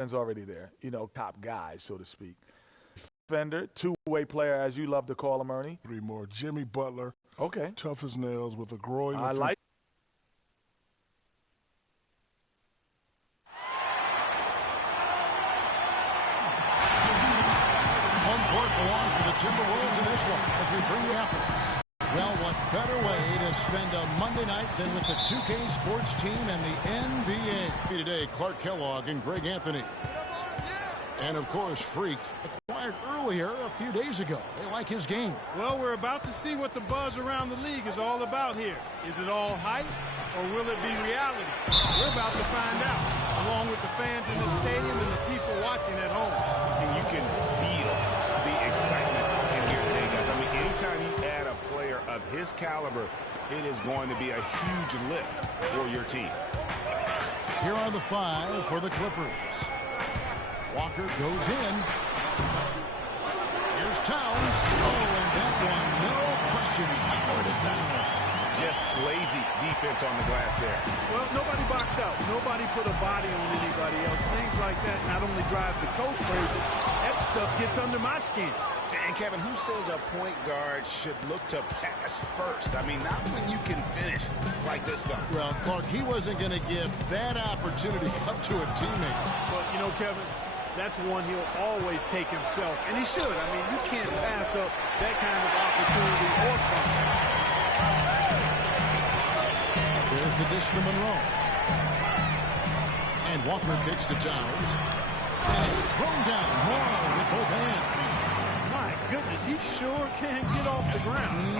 already there, top guys, so to speak. Defender, two-way player, as you love to call him, Ernie. Three more. Jimmy Butler. Okay. Tough as nails with a groin. I like. Home court belongs to the Timberwolves in this one as we bring you Apples. Well, what better way to spend a Monday night than with the 2K Sports team and the NBA. Today, Clark Kellogg and Greg Anthony. And, of course, Freak, acquired earlier a few days ago. They like his game. Well, we're about to see what the buzz around the league is all about here. Is it all hype, or will it be reality? We're about to find out, along with the fans in the stadium and the people watching at home. And you can feel the excitement in here today, guys. I mean, anytime you add a player of his caliber, it is going to be a huge lift for your team. Here are the five for the Clippers. Walker goes in. Here's Towns. Oh, and that one, no question, powered it down. Just lazy defense on the glass there. Well, nobody boxed out. Nobody put a body on anybody else. Things like that not only drive the coach crazy, that stuff gets under my skin. And, Kevin, who says a point guard should look to pass first? I mean, not when you can finish like this guy. Well, Clark, he wasn't going to give that opportunity up to a teammate. Well, Kevin, that's one he'll always take himself, and he should. I mean, you can't pass up that kind of opportunity or fun. There's the dish to Monroe. And Walker kicks to Towns. And it's thrown down hard with both hands. My goodness, he sure can get off the ground.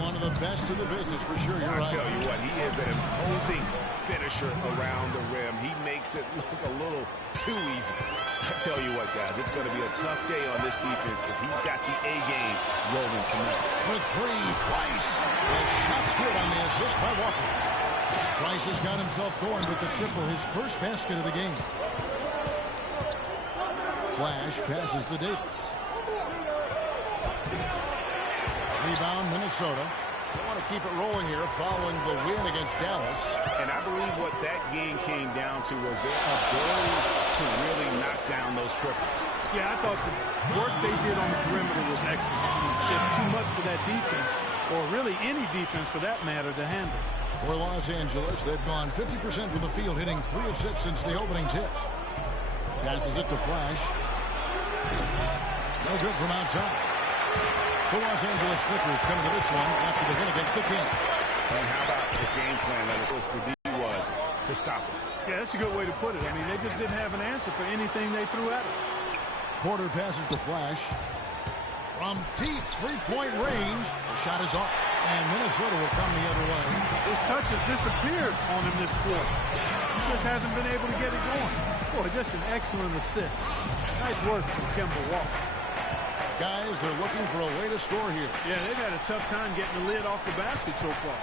One of the best in the business for sure. You're right. I tell you what, he is an imposing finisher around the rim. He makes it look a little too easy. I tell you what, guys, it's going to be a tough day on this defense if he's got the A game rolling tonight. For three, Price. The shot's good on the assist by Walker. Price has got himself going with the triple, his first basket of the game. Flash passes to Davis. Rebound, Minnesota. They want to keep it rolling here following the win against Dallas. And I believe what that game came down to was their ability to really knock down those triples. Yeah, I thought the work they did on the perimeter was excellent. Just too much for that defense, or really any defense for that matter, to handle. For Los Angeles, they've gone 50% from the field, hitting 3 of 6 since the opening tip. Passes it to Flash. No good from outside. The Los Angeles Clippers coming to this one after the win against the Kings. And how about the game plan that the D was to stop it? Yeah, that's a good way to put it. I mean, they just didn't have an answer for anything they threw at him. Porter passes to Flash. From deep three-point range, the shot is off, and Minnesota will come the other way. His touch has disappeared on him this quarter. He just hasn't been able to get it going. Boy, just an excellent assist. Nice work from Kemba Walker. Guys, they're looking for a way to score here. Yeah, they've had a tough time getting the lid off the basket so far.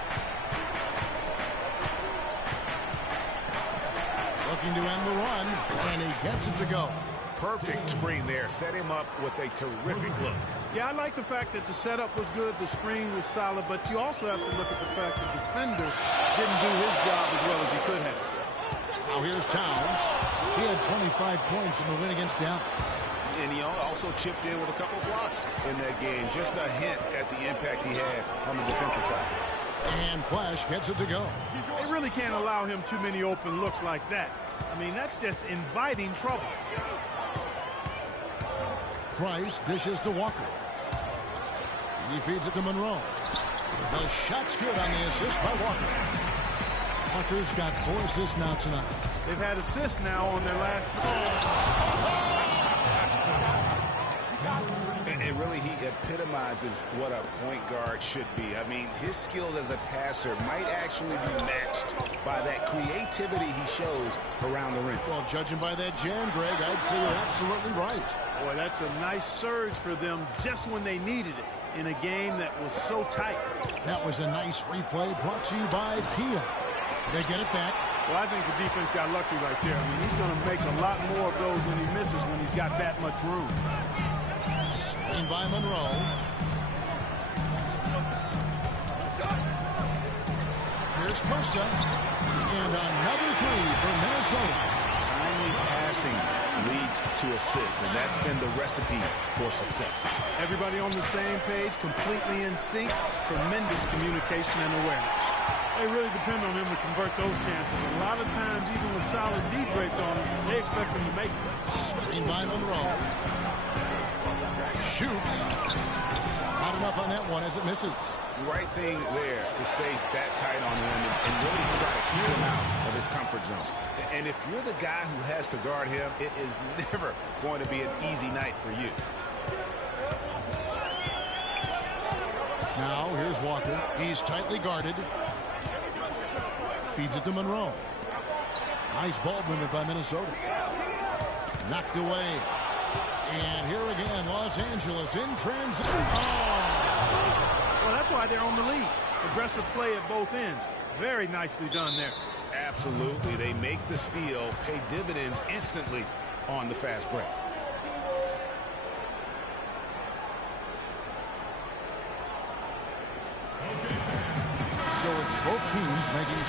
Looking to end the run, and he gets it to go. Perfect screen there. Set him up with a terrific look. Yeah, I like the fact that the setup was good, the screen was solid, but you also have to look at the fact that the defender didn't do his job as well as he could have. Now here's Towns. He had 25 points in the win against Dallas. And he also chipped in with a couple of blocks in that game. Just a hint at the impact he had on the defensive side. And Flash gets it to go. They really can't allow him too many open looks like that. I mean, that's just inviting trouble. Price dishes to Walker. He feeds it to Monroe. The shot's good on the assist by Walker. Walker's got 4 assists now tonight. They've had assists now on their last. And really, he epitomizes what a point guard should be. I mean, his skills as a passer might actually be matched by that creativity he shows around the rim. Well, judging by that jam, Greg, I'd say you're absolutely right. Boy, that's a nice surge for them just when they needed it in a game that was so tight. That was a nice replay brought to you by Kia. They get it back. Well, I think the defense got lucky right there. I mean, he's going to make a lot more of those when he misses when he's got that much room. Screen by Monroe. Here's Costa. And another three for Minnesota. Timely pass passing leads to assists, and that's been the recipe for success. Everybody on the same page, completely in sync, tremendous communication and awareness. They really depend on him to convert those chances. A lot of times, even with solid D draped on him, they expect him to make it. Screen by Monroe. Shoots. Not enough on that one as it misses. Right thing there to stay that tight on him and really try to keep him out of his comfort zone. And if you're the guy who has to guard him, it is never going to be an easy night for you. Now here's Walker. He's tightly guarded. Feeds it to Monroe. Nice ball movement by Minnesota. Knocked away. And here again, Los Angeles in transition. Well, that's why they're on the lead. Aggressive play at both ends. Very nicely done there. Absolutely. They make the steal, pay dividends instantly on the fast break. So it's both teams making.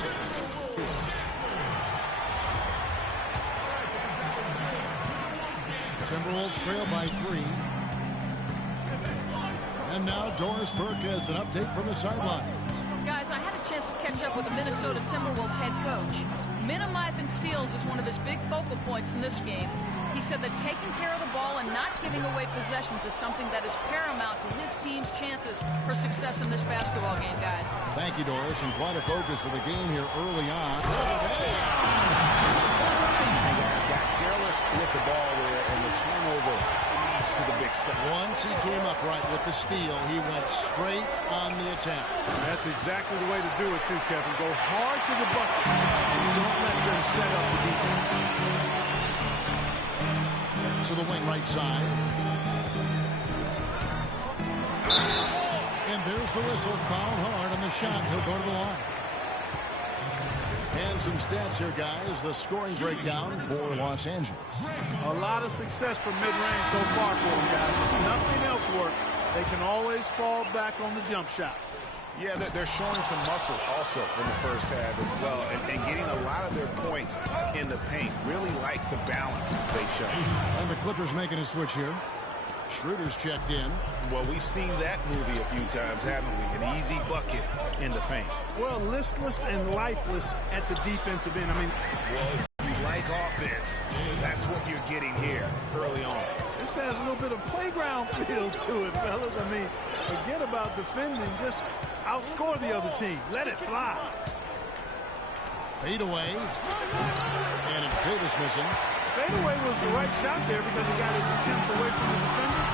Timberwolves trail by 3. And now Doris Burke has an update from the sidelines. Guys, I had a chance to catch up with the Minnesota Timberwolves head coach. Minimizing steals is one of his big focal points in this game. He said that taking care of the ball and not giving away possessions is something that is paramount to his team's chances for success in this basketball game, guys. Thank you, Doris, and quite a focus for the game here early on. Guys got careless with the ball there, and the turnover leads to the big step. Once he came up right with the steal, he went straight on the attempt. That's exactly the way to do it, too, Kevin. Go hard to the bucket and don't let them set up the defense. To the wing right side. And there's the whistle. Fouled hard on the shot. He'll go to the line. And some stats here, guys. The scoring breakdown for Los Angeles. A lot of success from mid-range so far for them, guys. If nothing else works, they can always fall back on the jump shot. Yeah, they're showing some muscle also in the first half as well, and getting a lot of their points in the paint. Really like the balance they show. And the Clippers making a switch here. Schroeder's checked in. Well, we've seen that movie a few times, haven't we? An easy bucket in the paint. Well, listless and lifeless at the defensive end. I mean, well, if you like offense, that's what you're getting here early on. This has a little bit of playground feel to it, fellas. I mean, forget about defending. Just outscore the other team. Let it fly. Fade away. And it's Davis missing. Fadeaway was the right shot there because he got his attempt away from the defender,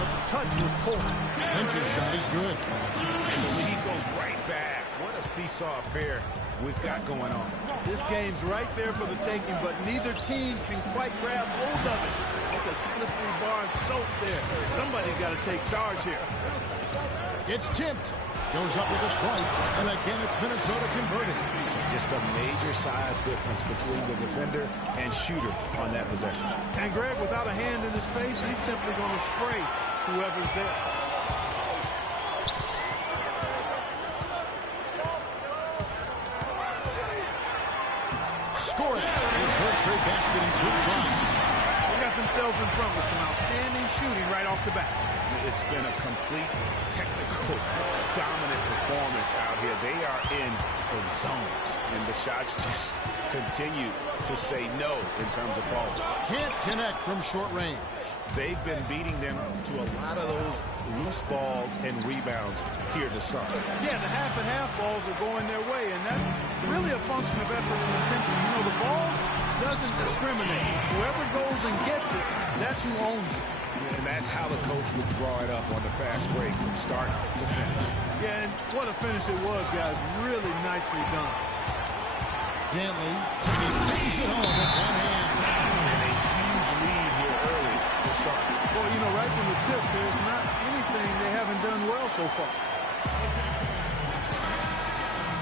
but the touch was poor. Finch's shot is good. And the lead goes right back. What a seesaw affair we've got going on. This game's right there for the taking, but neither team can quite grab hold of it. Like a slippery bar of soap there. Somebody's got to take charge here. It's tipped. Goes up with a strike, and again it's Minnesota converted. Just a major size difference between the defender and shooter on that possession. And Greg, without a hand in his face, he's simply going to spray whoever's there. Score it. His third straight basket in 3 tries. They got themselves in front with some outstanding shooting right off the bat. It's been a complete technical dominant performance out here. They are in a zone, and the shots just continue to say no in terms of falling. Can't connect from short range. They've been beating them to a lot of those loose balls and rebounds here to start. Yeah, the half and half balls are going their way, and that's really a function of effort and intensity. You know, the ball doesn't discriminate. Whoever goes and gets it, that's who owns it. And that's how the coach would draw it up on the fast break from start to finish. Yeah, and what a finish it was, guys. Really nicely done. Dantley, he brings it home with one hand. And a huge lead here early to start. Well, you know, right from the tip, there's not anything they haven't done well so far.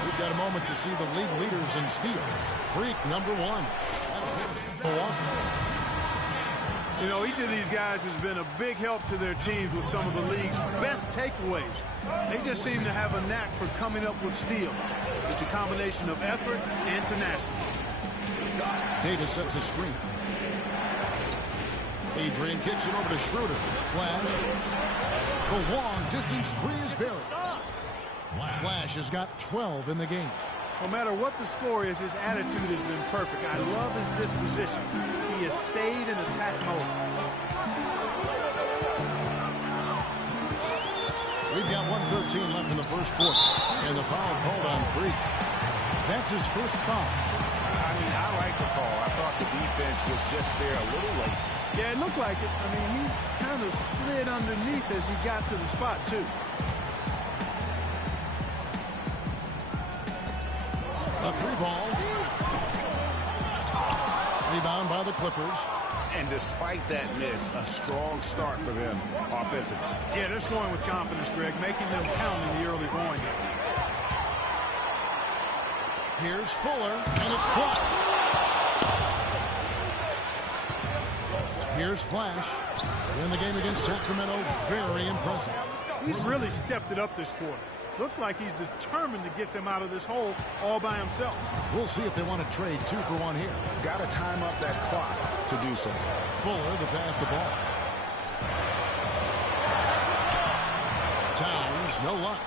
We've got a moment to see the league leaders in steals. Freak number 1. Milwaukee. You know, each of these guys has been a big help to their teams with some of the league's best takeaways. They just seem to have a knack for coming up with steals. It's a combination of effort and tenacity. Davis sets a screen. Adrian kicks it over to Schroeder. Flash. The long distance three is buried. Flash has got 12 in the game. No matter what the score is, his attitude has been perfect. I love his disposition. He has stayed in attack mode. We've got 1:13 left in the first quarter. And the foul called on Freak. That's his first foul. I mean, I like the call. I thought the defense was just there a little late. Yeah, it looked like it. I mean, he kind of slid underneath as he got to the spot, too. A free ball. Rebound by the Clippers. And despite that miss, a strong start for them offensively. Yeah, they're scoring with confidence, Greg, making them count in the early going. Here's Fuller, and it's blocked. Here's Flash. In the game against Sacramento, very impressive. He's really stepped it up this quarter. Looks like he's determined to get them out of this hole all by himself. We'll see if they want to trade 2 for 1 here. Got to time up that clock to do so. Fuller to pass the ball. Towns, no luck.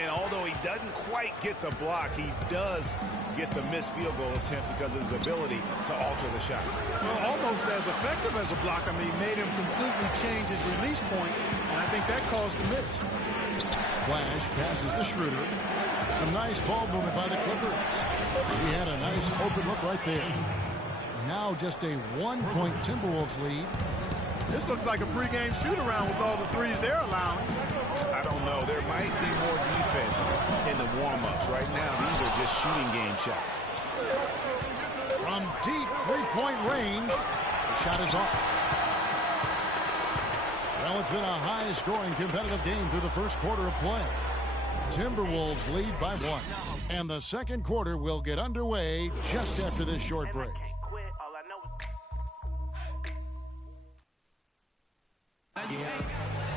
And although he doesn't quite get the block, he does get the missed field goal attempt because of his ability to alter the shot. Well, almost as effective as a block. I mean, made him completely change his release point, and I think that caused the miss. Flash passes to Schroeder. Some nice ball movement by the Clippers. He had a nice open look right there. Now just a 1-point Timberwolves lead. This looks like a pregame shoot-around with all the threes they're allowing. I don't know. There might be more defense in the warm-ups. Right now, these are just shooting game shots. From deep three-point range, the shot is off. Well, it's been a high-scoring competitive game through the first quarter of play. Timberwolves lead by 1. And the second quarter will get underway just after this short break.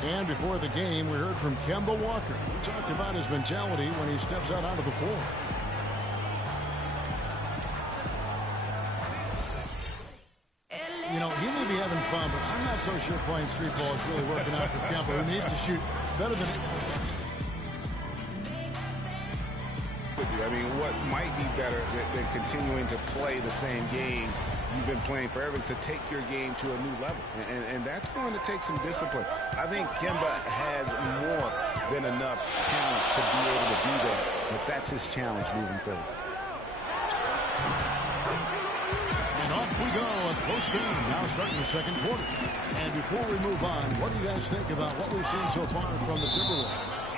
And before the game, we heard from Kemba Walker, who talked about his mentality when he steps out onto the floor. You know, he may be having fun, but I'm not so sure playing street ball is really working out for Kemba, who needs to shoot better than I mean, what might be better than continuing to play the same game you've been playing forever is to take your game to a new level. And that's going to take some discipline. I think Kemba has more than enough talent to be able to do that. But that's his challenge moving forward. And off we go, a close game now starting the second quarter. And before we move on, what do you guys think about what we've seen so far from the Timberwolves?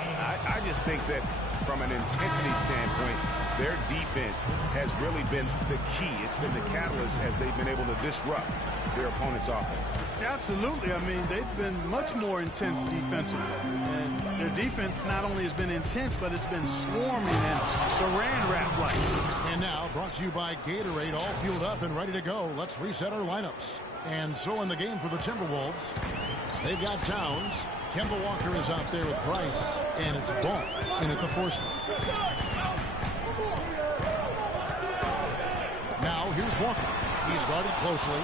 I just think that from an intensity standpoint, their defense has really been the key. It's been the catalyst as they've been able to disrupt their opponent's offense. Absolutely. I mean, they've been much more intense defensively. And their defense not only has been intense, but it's been swarming and saran wrap-like. And now, brought to you by Gatorade, all fueled up and ready to go. Let's reset our lineups. And so in the game for the Timberwolves, they've got Towns. Kemba Walker is out there with Price, and it's Ball in at the four spot. Now here's Walker. He's guarded closely.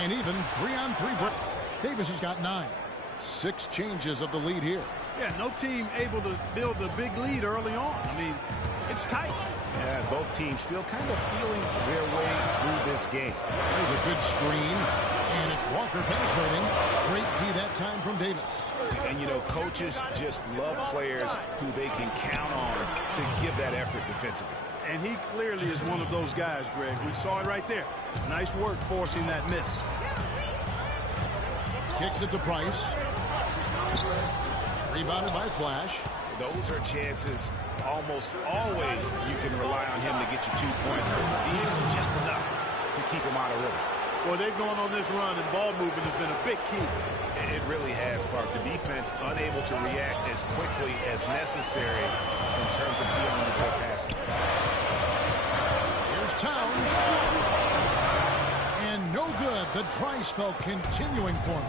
And even 3-on-3 break. Davis has got 9. 6 changes of the lead here. Yeah, no team able to build a big lead early on. I mean, it's tight. Yeah, both teams still kind of feeling their way through this game. There's a good screen, and it's Walker penetrating. Great D that time from Davis. And, you know, coaches just love players who they can count on to give that effort defensively. And he clearly is one of those guys, Greg. We saw it right there. Nice work forcing that miss. Kicks it to Price. Rebounded by Flash. Those are chances almost always you can rely on him to get you 2 points. But he did just enough to keep him out of rhythm. Well, they've gone on this run, and ball movement has been a big key. It really has, Clark. The defense unable to react as quickly as necessary in terms of dealing with their passing. Here's Towns. And no good. The dry spell continuing for him.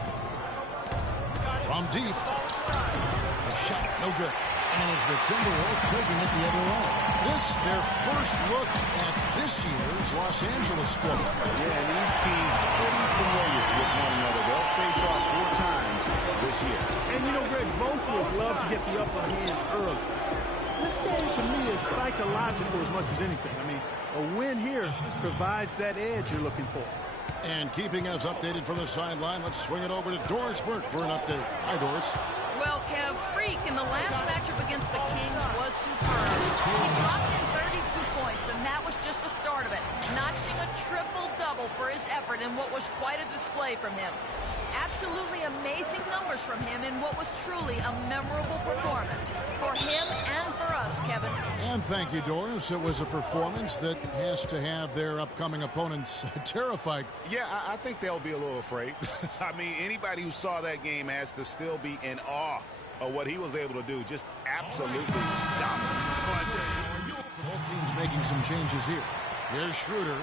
From deep. A shot, no good. And it's the Timberwolves taking it the other way. This, their first look at this year's Los Angeles squad. Yeah, and these teams pretty familiar love to get the upper hand early. This game, to me, is psychological as much as anything. I mean, a win here provides that edge you're looking for. And keeping us updated from the sideline, let's swing it over to Doris Burke for an update. Hi, Doris. Well, Kev, Freak in the last matchup against the Kings was superb. He dropped in 32 points, and that was just the start of it. Notching a triple-double for his effort in what was quite a display from him. Absolutely amazing numbers from him in what was truly a memorable performance for him and for us, Kevin. And thank you, Doris. It was a performance that has to have their upcoming opponents terrified. Yeah, I think they'll be a little afraid. I mean, anybody who saw that game has to still be in awe of what he was able to do. Just absolutely dominant. Both teams making some changes here. Here's Schroeder.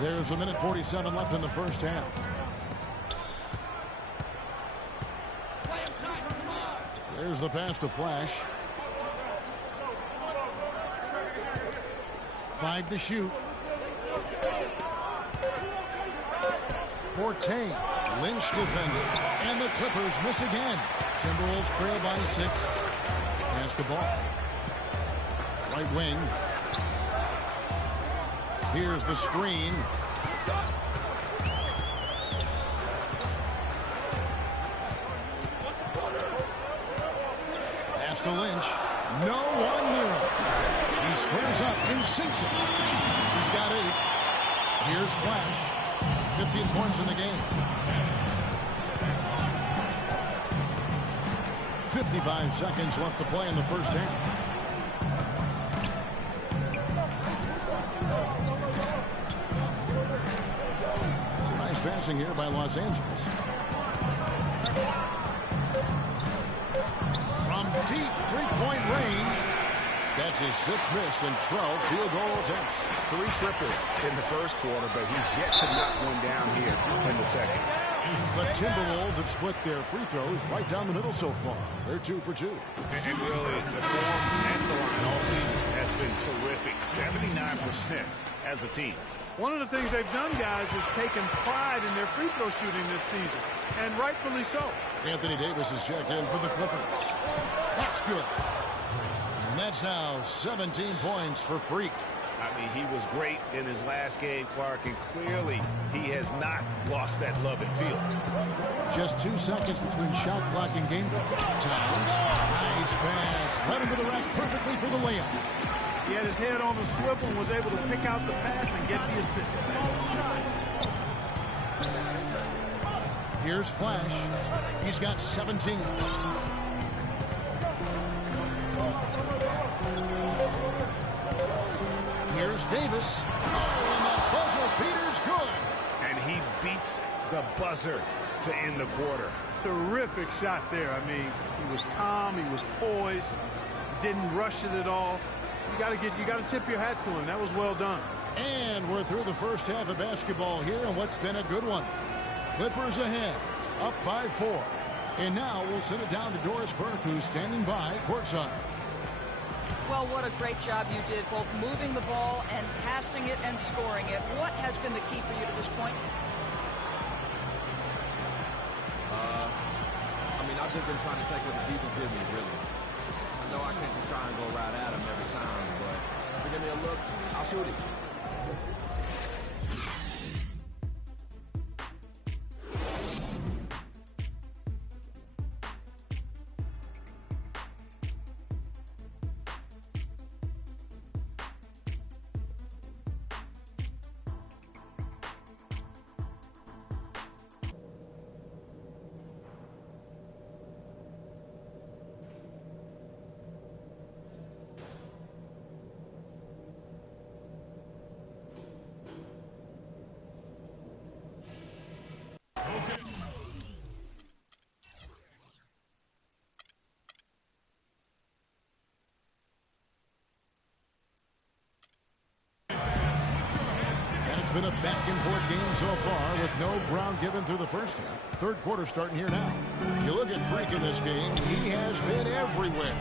There's a minute 47 left in the first half. There's the pass to Flash. 5 to shoot. Forte. Lynch defended. And the Clippers miss again. Timberwolves trail by 6. Pass the ball. Right wing. Here's the screen. Pass to Lynch. No one near him. He squares up and sinks it. He's got 8. Here's Flash. 15 points in the game. 55 seconds left to play in the first half. Passing here by Los Angeles. From deep three-point range. That's his 6th miss and 12 field goal attempts. 3 triples in the first quarter, but he's yet to knock one down here in the second. The Timberwolves have split their free throws right down the middle so far. They're 2 for 2. And really, the form at the line all season has been terrific. 79% as a team. One of the things they've done, guys, is taken pride in their free throw shooting this season, and rightfully so. Anthony Davis is checked in for the Clippers. That's good. And that's now 17 points for Freak. I mean, he was great in his last game, Clark, and clearly he has not lost that love and feel. Just 2 seconds between shot clock and game times. Nice pass. Led him to the rack perfectly for the layup. He had his head on the swivel and was able to pick out the pass and get the assist. Here's Flash. He's got 17. Here's Davis. Oh, and the buzzer beater's good. And he beats the buzzer to end the quarter. Terrific shot there. I mean, he was calm, he was poised, didn't rush it at all. You got to tip your hat to him. That was well done. And we're through the first half of basketball here, and what's been a good one. Clippers ahead, up by 4. And now we'll send it down to Doris Burke, who's standing by courtside. Well, what a great job you did, both moving the ball and passing it and scoring it. What has been the key for you to this point? I've just been trying to take what the defense gives me, really. I know I can't just try and go right at him every time, but if they give me a look, I'll shoot it. Been a back-and-forth game so far with no ground given through the first half. Third quarter starting here now. You look at Freak in this game, he has been everywhere.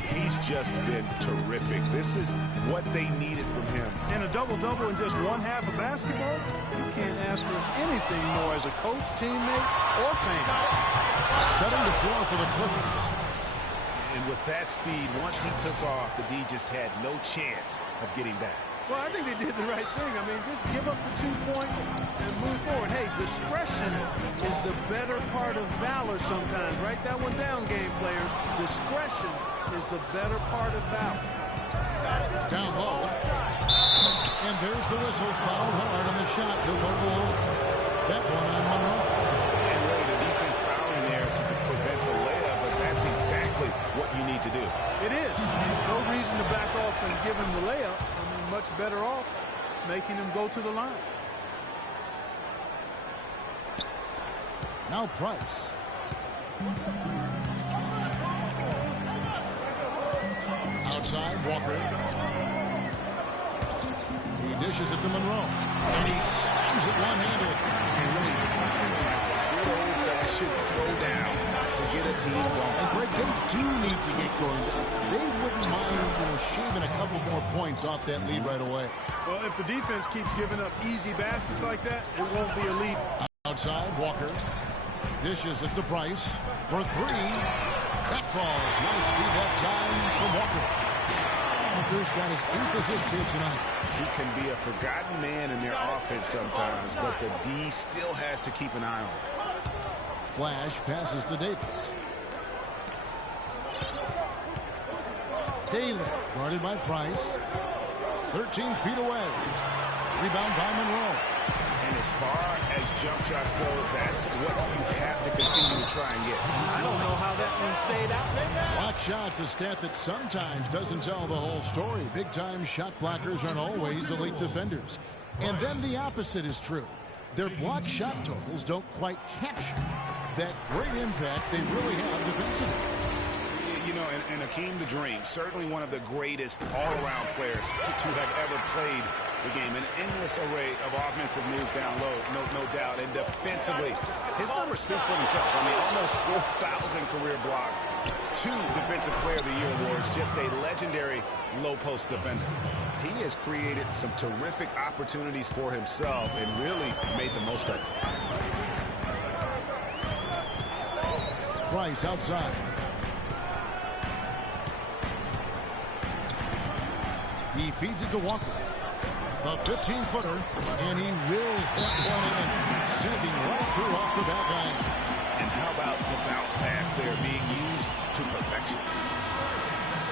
He's just been terrific. This is what they needed from him. And a double-double in just one half of basketball, you can't ask for anything more as a coach, teammate, or fan. Setting the floor for the Clippers. And with that speed, once he took off, the D just had no chance of getting back. Well, I think they did the right thing. I mean, just give up the 2 points and move forward. Hey, discretion is the better part of valor sometimes. Write that one down, game players. Discretion is the better part of valor. Down low. And there's the whistle. Fouled hard on the shot. He'll go below. That one on Monroe. And really, the defense fouling there to prevent the layup, but that's exactly what you need to do. It is. There's no reason to back off and give him the layup. Much better off making him go to the line. Now Price. Outside, Walker. He dishes it to Monroe. And he slams it one-handed. And really, good old-fashioned throwdown to get a team going. And Greg, they do need to get going. They wouldn't mind, shaving a couple more points off that lead right away. Well, if the defense keeps giving up easy baskets like that, it won't be a lead. Outside, Walker. Dishes it to Price for three. That falls. Nice feed that time from Walker. Walker's got his 8th assist here tonight. He can be a forgotten man in their offense sometimes, but the D still has to keep an eye on him. Flash passes to Davis. Daly, guarded by Price. 13 feet away. Rebound by Monroe. And as far as jump shots go, that's what you have to continue to try and get. I don't know how that one stayed out. Block shots, a stat that sometimes doesn't tell the whole story. Big-time shot blockers aren't always elite defenders. And then the opposite is true. Their block shot totals don't quite capture that great impact they really have defensively. You know, and Akeem the Dream, certainly one of the greatest all-around players to have ever played the game. An endless array of offensive moves down low, no doubt. And defensively, his numbers speak for themselves. I mean, almost 4,000 career blocks, 2 Defensive Player of the Year awards, just a legendary low-post defender. He has created some terrific opportunities for himself and really made the most of it. Price outside. He feeds it to Walker. The 15-footer, and he wills that one in, sending right through off the back line. And how about the bounce pass there being used to perfection?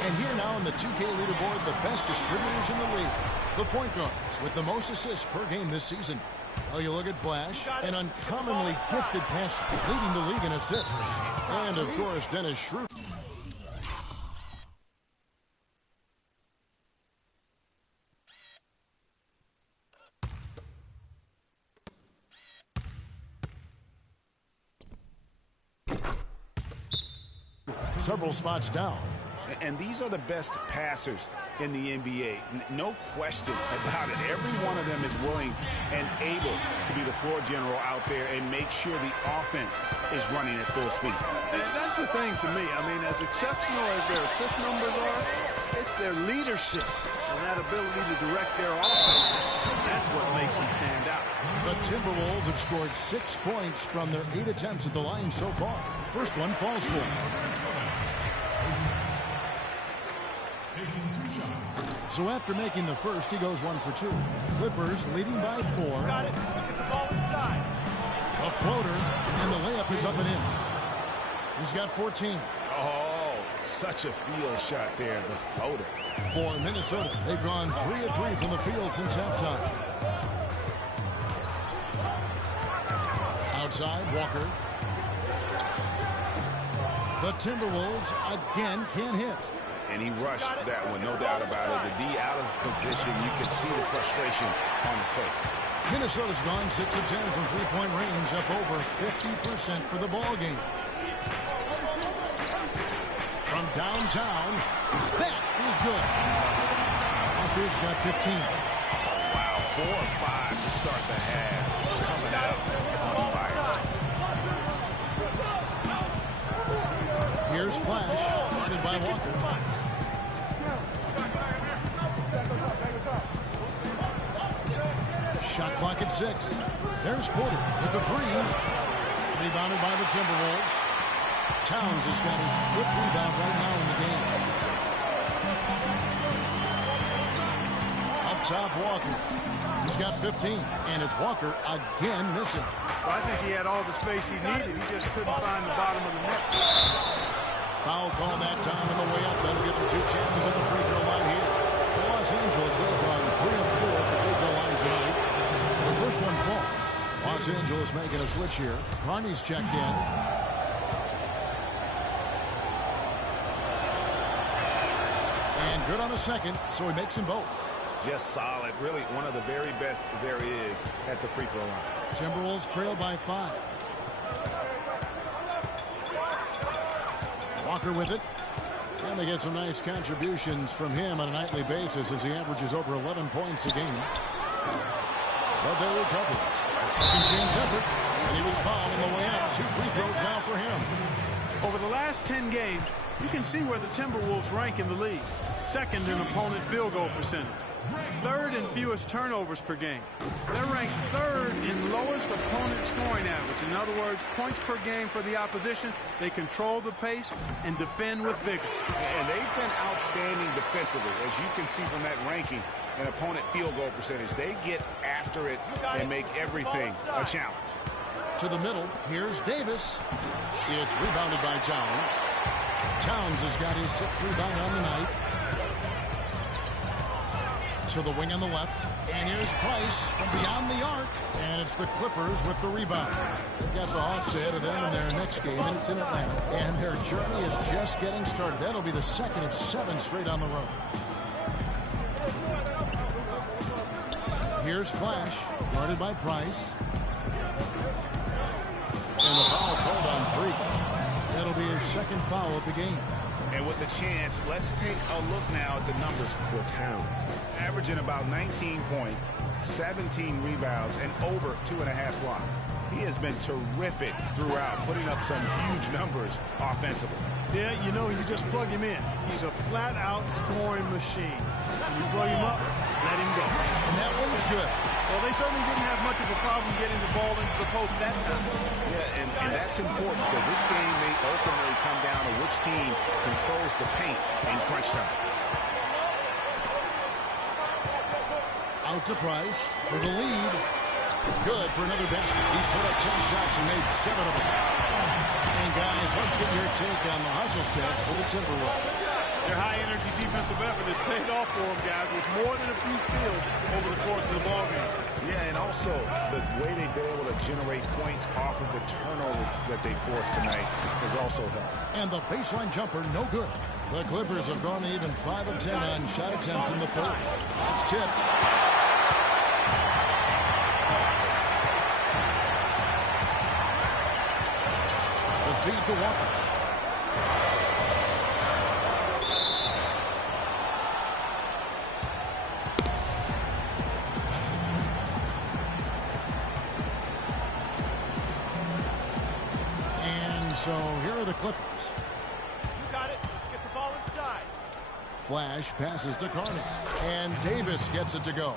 And here now on the 2K leaderboard, the best distributors in the league. The point guards with the most assists per game this season. Oh, you look at Flash, an uncommonly gifted passer, leading the league in assists. And, of course, Dennis Schroeder. Several spots down. And these are the best passers in the NBA. No question about it. Every one of them is willing and able to be the floor general out there and make sure the offense is running at full speed. And that's the thing to me. I mean, as exceptional as their assist numbers are, it's their leadership and that ability to direct their offense. That's what makes them stand out. The Timberwolves have scored 6 points from their 8 attempts at the line so far. First one falls for them. So after making the first, he goes 1 for 2. Clippers leading by 4. Got it. Get the ball inside. A floater, and the layup is up and in. He's got 14. Oh, such a field shot there, the floater. For Minnesota, they've gone 3 of 3 from the field since halftime. Outside, Walker. The Timberwolves again can't hit. And he rushed that one, no doubt about it. The D out of position, you can see the frustration on his face. Minnesota's gone 6 of 10 from three-point range, up over 50% for the ball game. From downtown, that is good. Walker's got 15. Oh, wow, 4 or 5 to start the half. Coming out on fire. Here's Flash, guarded rebounded by Walker. Shot clock at 6. There's Porter with the 3. Rebounded by the Timberwolves. Towns has got his 5th rebound right now in the game. Up top, Walker. He's got 15, and it's Walker again missing. Well, I think he had all the space he needed. He just couldn't find the bottom of the net. Foul call that time on the way up. That'll give him 2 chances at the free throw line here. Los Angeles, they've gone 3 of 4 at the free throw line tonight. The first one falls. Los Angeles making a switch here. Carney's checked in. And good on the second, so he makes them both. Just solid. Really one of the very best there is at the free throw line. Timberwolves trail by 5. Walker with it. And they get some nice contributions from him on a nightly basis as he averages over 11 points a game. But they recover it. A second chance effort. And he was fouled on the way out. 2 free throws now for him. Over the last 10 games, you can see where the Timberwolves rank in the league. Second in opponent field goal percentage. 3rd in fewest turnovers per game. They're ranked 3rd in lowest opponent scoring average. In other words, points per game for the opposition. They control the pace and defend with vigor. And they've been outstanding defensively, as you can see from that ranking and opponent field goal percentage. They get after it and make everything a challenge. To the middle, here's Davis. It's rebounded by Towns. Towns has got his 6th rebound on the night. To the wing on the left. And here's Price from beyond the arc. And it's the Clippers with the rebound. They've got the Hawks ahead of them in their next game, and it's in Atlanta. And their journey is just getting started. That'll be the 2nd of 7 straight on the road. Here's Flash, guarded by Price. And the foul called on 3. That'll be his 2nd foul of the game. And with the chance, let's take a look now at the numbers for Towns. Averaging about 19 points, 17 rebounds, and over 2.5 blocks. He has been terrific throughout, putting up some huge numbers offensively. Yeah, you know, you just plug him in. He's a flat-out scoring machine. When you plug him up, let him go. And that one's good. Well, they certainly didn't have much of a problem getting the ball into the post that time. Yeah, and that's important because this game may ultimately come down to which team controls the paint in crunch time. Out to Price for the lead. Good for another basket. He's put up 10 shots and made 7 of them. And guys, let's get your take on the hustle stats for the Timberwolves. Their high-energy defensive effort has paid off for them, guys, with more than a few steals over the course of the ballgame. Yeah, and also the way they've been able to generate points off of the turnovers that they forced tonight has also helped. And the baseline jumper, no good. The Clippers have gone even 5 of 10 on shot attempts in the 3rd. That's tipped. The feed to Walker. So here are the Clippers. You got it. Let's get the ball inside. Flash passes to Carney. And Davis gets it to go.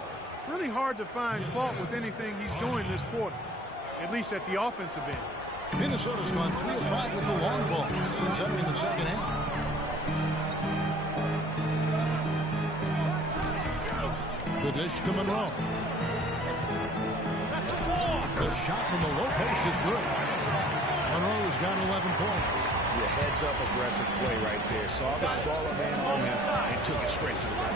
Really hard to find fault with anything he's doing this quarter, at least at the offensive end. Minnesota's gone 3 of 5 with the long ball since entering the 2nd half. The dish to Monroe. The shot from the low post is good. Monroe's got 11 points. Yeah, heads-up aggressive play right there. Saw the smaller man on him and took it straight to the rim.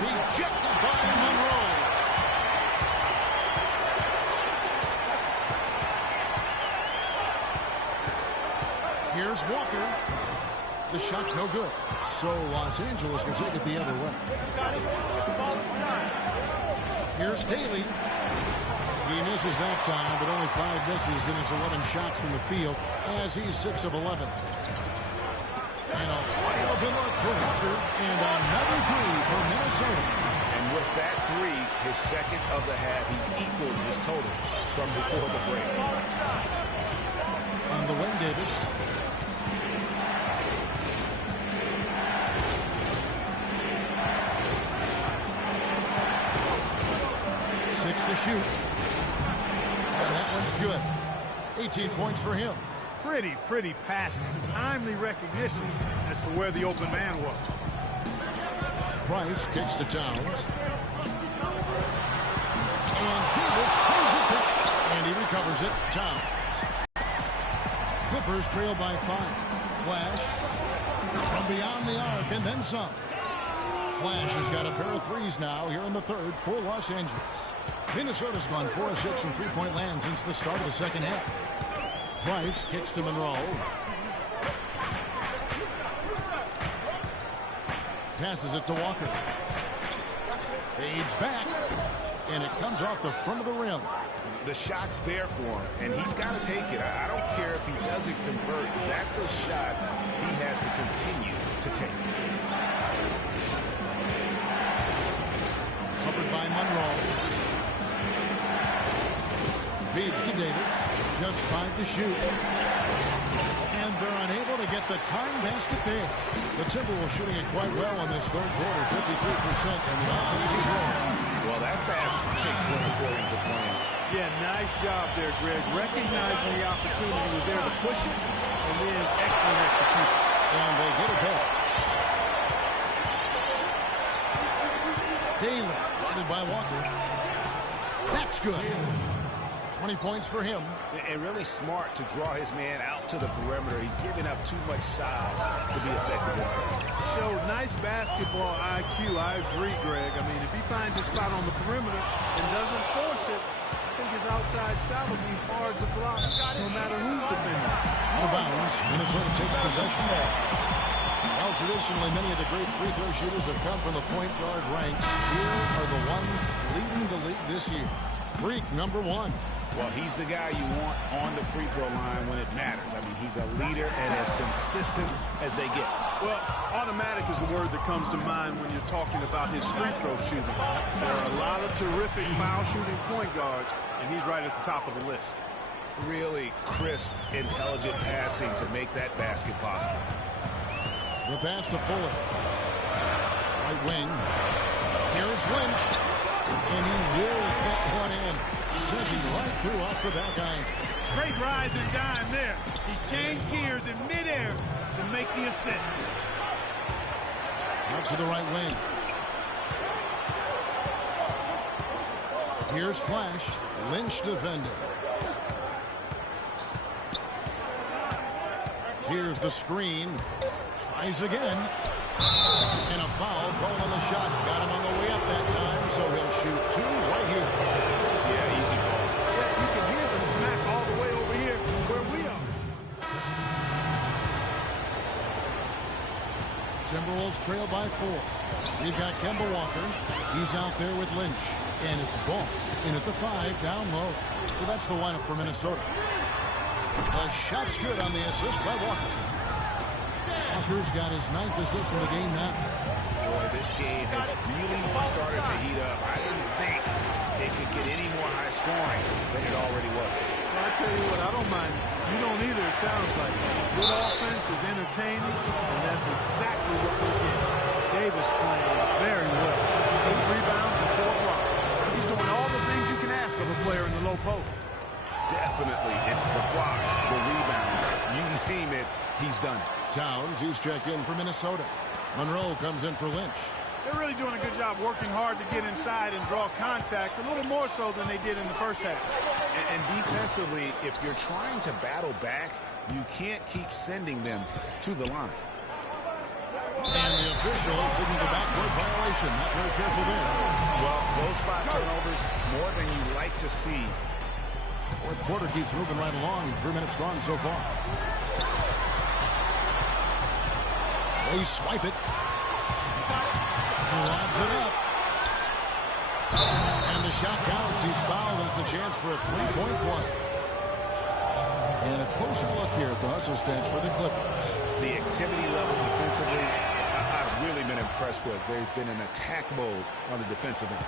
Rejected by Monroe. Here's Walker. The shot no good. So Los Angeles will take it the other way. Here's Daly. He misses that time, but only 5 misses in his 11 shots from the field as he's 6 of 11. And a wide open look for Walker, and another 3 for Minnesota. And with that 3, his 2nd of the half, he's equaled his total from before the break. On the wing, Davis. Flicks to shoot. And that one's good. 18 points for him. Pretty passes. Timely recognition as to where the open man was. Price kicks to Towns. And Davis sends it back. And he recovers it. Towns. Clippers trail by 5. Flash. From beyond the arc and then some. Flash has got a pair of threes now here in the third for Los Angeles. Minnesota's gone 4 of 6 from three-point land since the start of the second half. Price kicks to Monroe. Passes it to Walker. Fades back. And it comes off the front of the rim. The shot's there for him, and he's got to take it. I don't care if he doesn't convert. That's a shot he has to continue to take. Covered by Monroe. Feeds to Davis. Just 5 to shoot. And they're unable to get the time basket there. The Timberwolves shooting it quite well in this third quarter. 53% and the offense is rolling. Well, that fast break went according to plan. Yeah, nice job there, Greg. Recognizing the opportunity was there to push it, and then excellent execution. And they get it back. Taylor, guarded by Walker. That's good. 20 points for him. And really smart to draw his man out to the perimeter. He's giving up too much size to be effective inside. Showed nice basketball IQ. I agree, Greg. I mean, if he finds his spot on the perimeter and doesn't force it, I think his outside shot will be hard to block no matter who's defending. Out of bounds. Minnesota takes possession. Well, traditionally, many of the great free throw shooters have come from the point guard ranks. Here are the ones leading the league this year. Freak number 1. Well, he's the guy you want on the free throw line when it matters. I mean, he's a leader and as consistent as they get. Well, automatic is the word that comes to mind when you're talking about his free throw shooting. There are a lot of terrific foul shooting point guards, and he's right at the top of the list. Really crisp, intelligent passing to make that basket possible. The pass to Fuller. Right wing. Here's Lynch. And he wheels that one in. Sending right through off the back iron. Great rise and dime there. He changed gears in midair to make the assist. Out to the right wing. Here's Flash. Lynch defending. Here's the screen. Tries again. And a foul called on the shot. Got him on the way up that time, so he'll shoot 2 right here. Yeah, easy call. Yeah, you can hear the smack all the way over here where we are. Timberwolves trail by 4. We've got Kemba Walker. He's out there with Lynch. And it's Ball in at the 5 down low. So that's the lineup for Minnesota. The shot's good on the assist by Walker. Walker's got his 9th assist in the game now. Boy, this game has really started to heat up. I didn't think it could get any more high scoring than it already was. Well, I tell you what, I don't mind. You don't either, it sounds like. Good offense is entertaining, and that's exactly what we're getting. Davis playing very well. 8 rebounds and 4 blocks. He's doing all the things you can ask of a player in the low post. Definitely. It's the blocks, the rebounds. You name it, he's done it. Towns, he's checked in for Minnesota. Monroe comes in for Lynch. They're really doing a good job working hard to get inside and draw contact, a little more so than they did in the first half. And defensively, if you're trying to battle back, you can't keep sending them to the line. And the official signaled the backcourt violation. Not very careful there. Well, those 5 turnovers, more than you like to see. Fourth quarter keeps moving right along. 3 minutes gone so far. They swipe it. He lobs it up. And the shot counts. He's fouled. And it's a chance for a 3-point play. And a closer look here at the hustle stance for the Clippers. The activity level defensively, I've really been impressed with. They've been in attack mode on the defensive end.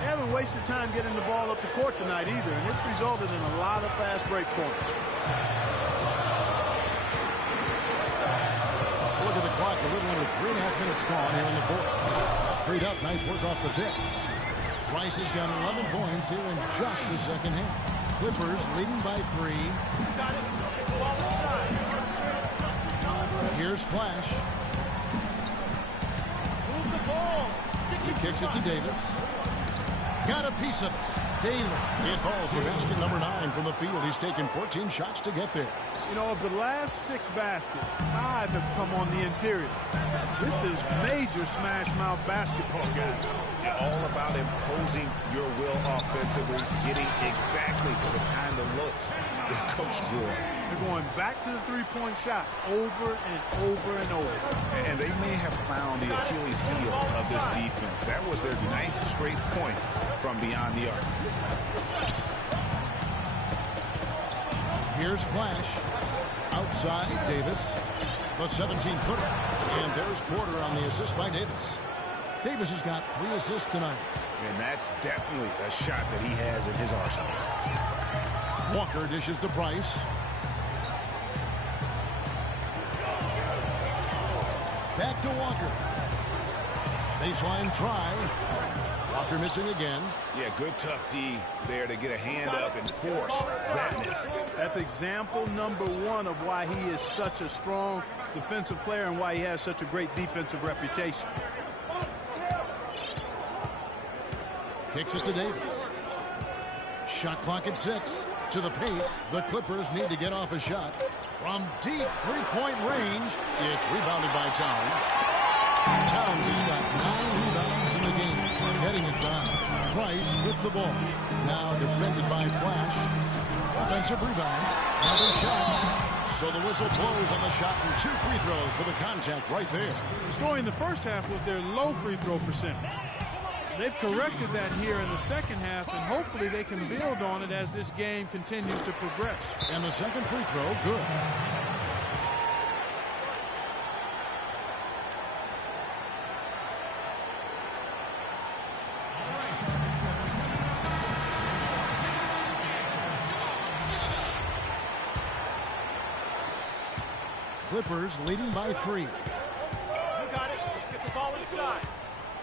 They haven't wasted time getting the ball up the court tonight either, and it's resulted in a lot of fast break points. Look at the clock. A little under 3.5 minutes gone here in the fourth. Freed up. Nice work off the pick. Price has got 11 points here in just the second half. Clippers leading by 3. Here's Flash. He kicks it to Davis. Got a piece of it. Daly. It falls for basket number 9 from the field. He's taken 14 shots to get there. You know, of the last 6 baskets, 5 have come on the interior. This is major smash-mouth basketball, guys. All about imposing your will offensively, getting exactly the kind of looks that Coach drew on. They're going back to the three-point shot over and over and over. And they may have found the Achilles heel of this defense. That was their 9th straight point from beyond the arc. Here's Flash. Outside, Davis. The 17-footer. And there's Porter on the assist by Davis. Davis has got 3 assists tonight. And that's definitely a shot that he has in his arsenal. Walker dishes to Price. Back to Walker. Baseline try. Walker missing again. Yeah, good tough D there to get a hand up and force that miss. That's example number 1 of why he is such a strong defensive player and why he has such a great defensive reputation. Kicks it to Davis. Shot clock at 6. To the paint. The Clippers need to get off a shot. From deep three-point range. It's rebounded by Towns. Towns has got 9 rebounds in the game. Getting it done. Price with the ball. Now defended by Flash. Offensive rebound. Another shot. So the whistle blows on the shot and 2 free throws for the contact right there. The story in the first half was their low free throw percentage. They've corrected that here in the second half, and hopefully they can build on it as this game continues to progress. And the second free throw, good. Clippers leading by 3. You got it. Let's get the ball inside.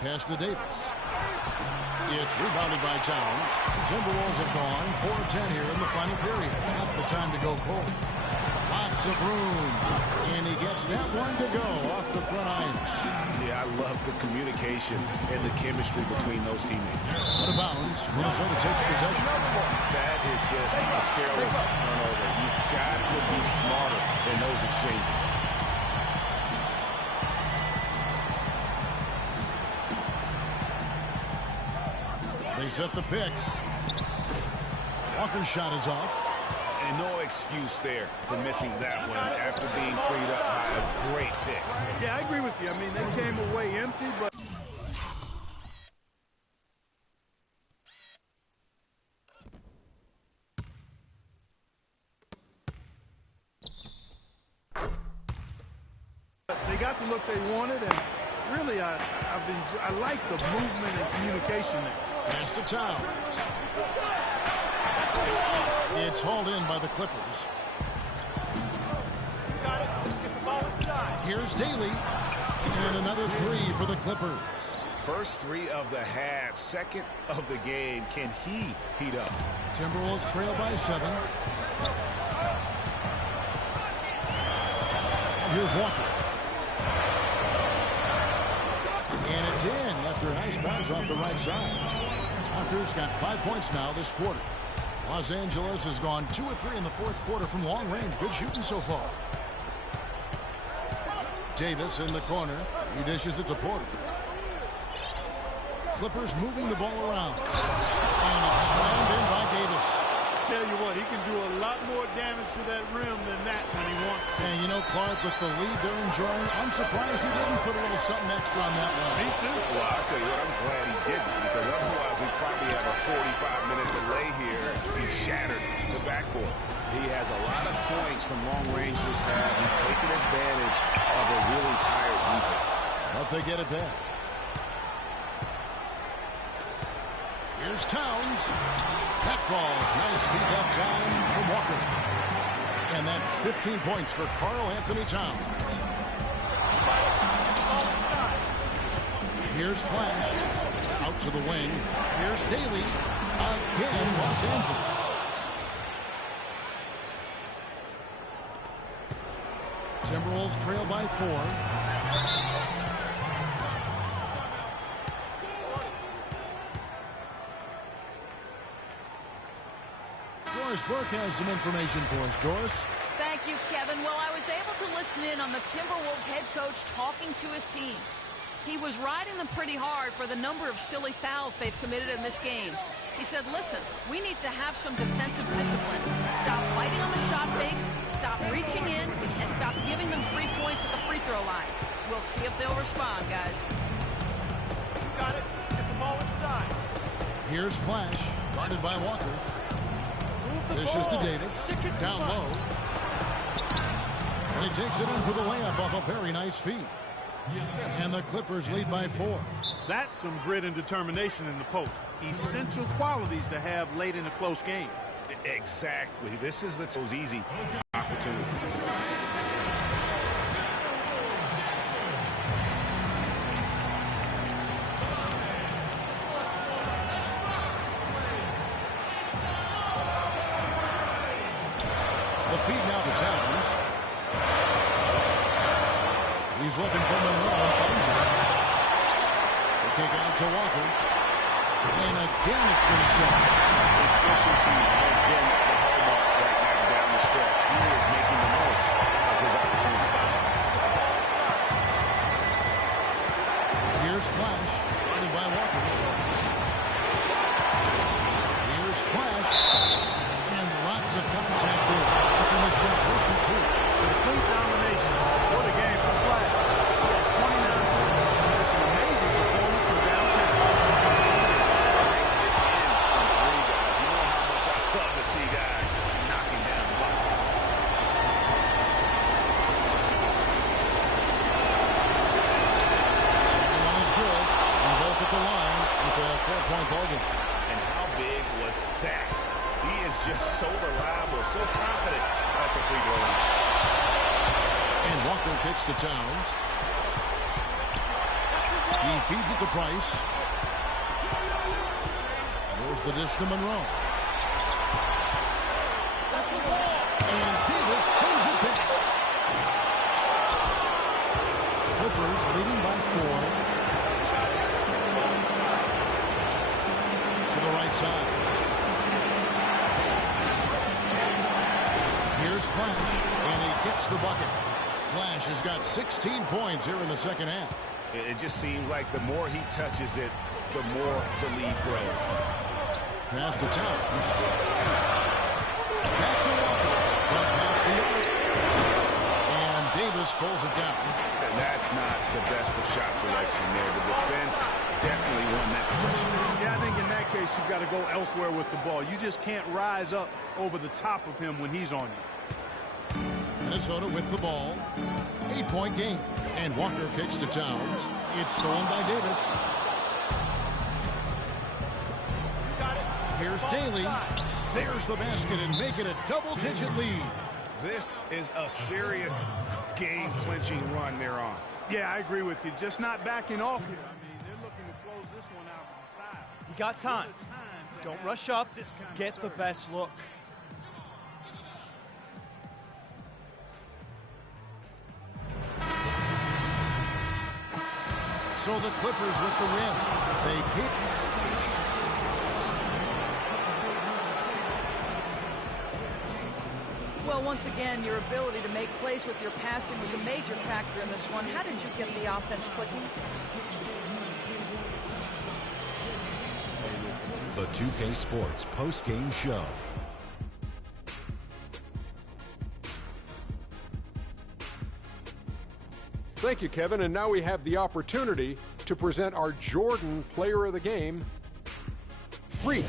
Pass to Davis. It's rebounded by Towns. Timberwolves have gone 4-10 here in the final period. Not the time to go cold. Lots of room. And he gets that one to go off the front iron. Yeah, I love the communication and the chemistry between those teammates. Out of bounds. Minnesota takes possession. That is just a careless turnover. You've got to be smarter in those exchanges. They set the pick. Walker's shot is off. And no excuse there for missing that one after being freed up by a great pick. Yeah, I agree with you. I mean, they came away empty, but... They got the look they wanted, and really, I like the movement and communication there. Pass to Towns. It's hauled in by the Clippers. Got it. Let's get the ball inside. Here's Daly. And another 3 for the Clippers. First 3 of the half, second of the game. Can he heat up? Timberwolves trail by 7. Here's Walker. And it's in after a nice bounce off the right side. Walker's got 5 points now this quarter. Los Angeles has gone 2 of 3 in the fourth quarter from long range. Good shooting so far. Davis in the corner. He dishes it to Porter. Clippers moving the ball around. And it's slammed in by Davis. Tell you what, he can do a lot more damage to that rim than that when he wants to. And you know, Clark, with the lead they're enjoying, I'm surprised he didn't put a little something extra on that one. Me too. Well, I'll tell you what, I'm glad he didn't, because otherwise he'd probably have a 45-minute delay here. He shattered the backboard. He has a lot of points from long range this half. He's taken advantage of a really tired defense. But they get it back. Here's Towns. That falls. Nice feed that time from Walker. And that's 15 points for Karl Anthony Towns. Here's Flash. Out to the wing. Here's Daly. Again, Los Angeles. Timberwolves trail by 4. Doris Burke has some information for us. Doris? Thank you, Kevin. Well, I was able to listen in on the Timberwolves head coach talking to his team. He was riding them pretty hard for the number of silly fouls they've committed in this game. He said, listen, we need to have some defensive discipline. Stop biting on the shot fakes, stop reaching in, and stop giving them 3 points at the free throw line. We'll see if they'll respond, guys. Got it. Get the ball inside. Here's Flash, guarded by Walker. Dishes to Davis. Down low. And he takes it in for the layup off a very nice feed. And the Clippers lead by 4. That's some grit and determination in the post. Essential qualities to have late in a close game. Exactly. This is those easy opportunities. The feed now to Towns. He's looking for Monroe and finds it. The kick out to Walker. And again it's been shot. Efficiency has been the hallmark right now down the stretch. He is making the most of his opportunity. Here's Flash, guarded by Walker. Here's Flash. And lots of contact there. Missing the shot. Listen to it. Complete domination. What a game for Flash. He has 29 points. Just an amazing performance from downtown. You know how much I love to see guys knocking down buckets. Second one is good. And both at the line. It's a 4-point ball game. And how big was that? He is just so reliable, so confident at the free throw line. And Walker kicks to Towns. He feeds it to Price. There's the dish to Monroe. And Davis sends it back. Clippers leading by 4. To the right side. Here's Flash, and he gets the bucket. Flash has got 16 points here in the second half. It just seems like the more he touches it, the more the lead grows. Pass to Towns. Back to Walker. Front pass the arc. And Davis pulls it down. And that's not the best of shot selection there. The defense definitely won that possession. Yeah, I think in that case, you've got to go elsewhere with the ball. You just can't rise up over the top of him when he's on you. Minnesota with the ball. 8-point game. And Walker kicks to Towns. It's stolen by Davis. Here's Daly. There's the basket and make it a double-digit lead. This is a serious game-clinching run they're on. Yeah, I agree with you. Just not backing off here. I mean, they're looking to close this one out in style. You got time. Don't rush up. Get the best look. So the Clippers with the win. They keep... Well, once again, your ability to make plays with your passing was a major factor in this one. How did you get the offense clicking? The 2K Sports post-game show. Thank you, Kevin. And now we have the opportunity to present our Jordan Player of the Game, Freak.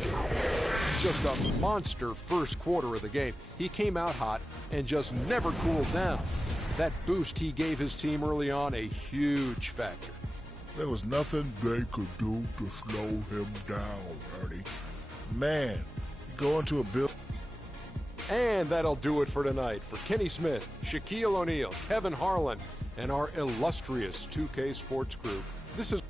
Just a monster first quarter of the game. He came out hot and just never cooled down. That boost he gave his team early on, a huge factor. There was nothing they could do to slow him down, Ernie. Man, you go into a build. And that'll do it for tonight. For Kenny Smith, Shaquille O'Neal, Kevin Harlan, and our illustrious 2K Sports crew, this is